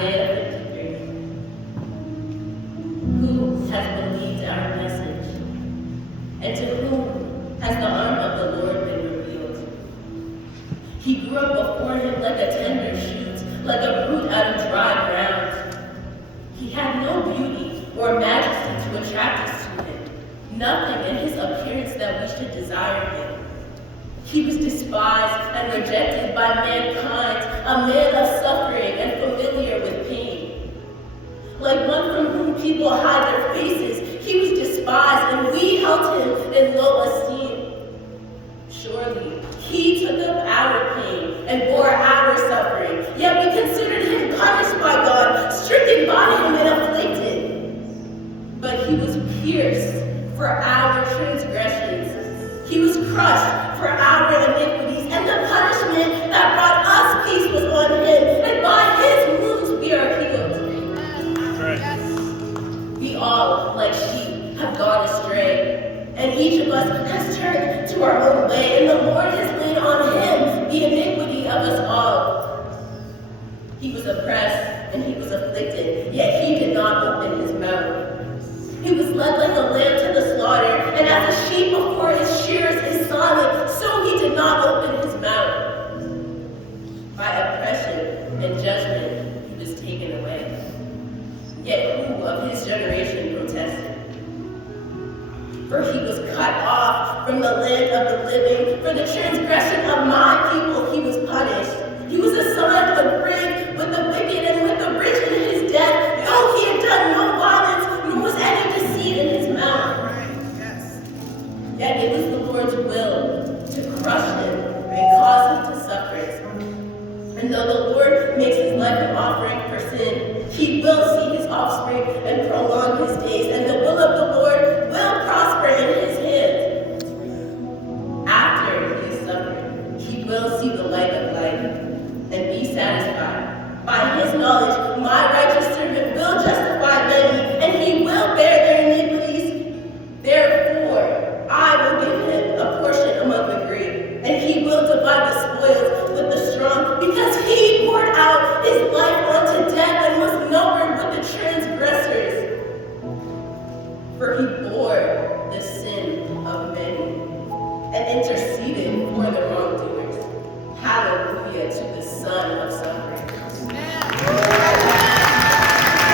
Isaiah 53. Who has believed our message? And to whom has the arm of the Lord been revealed? He grew up before him like a tender shoot, like a root out of dry ground. He had no beauty or majesty to attract us to him, nothing in his appearance that we should desire him. He was despised and rejected by mankind, a man of suffering and familiar with pain. Like one from whom people hide their faces, he was despised and we held him in low esteem. Surely, he took up our pain and bore our suffering, yet we considered him punished by God, stricken by him and afflicted. But he was pierced for our transgressions. He was crushed for our iniquities, and the punishment that brought us peace was on him, and by his wounds we are healed. Right. We all, like sheep, have gone astray, and each of us has turned to our own way, and the Lord has laid on him the iniquity of us all. He was oppressed and he was afflicted, yet he did not open his mouth. He was led like a lamb to the slaughter, and as a sheep before his shearers is silent, so he did not open his mouth. By oppression and judgment he was taken away. Yet who of his generation protested? For he was cut off from the land of the living. For the transgression of my people he was punished. He was assigned to a grave with the wicked and with the rich in his death, though he had done no violence, nor was any deceit in his mouth. Yet it was the Lord's will to crush him and cause him to suffer. And though the Lord makes his life an offering for sin, he will see his offspring and prolong his days, and the will of the Lord will prosper in his hand. After he is suffered, he will see the light of life and be satisfied. By his knowledge, my righteous servant will justify many, and he will bear their iniquities. Therefore, I will give him a portion among the great, and he will divide the spoils with the strong, because he poured out his life unto death and was numbered with the transgressors. For he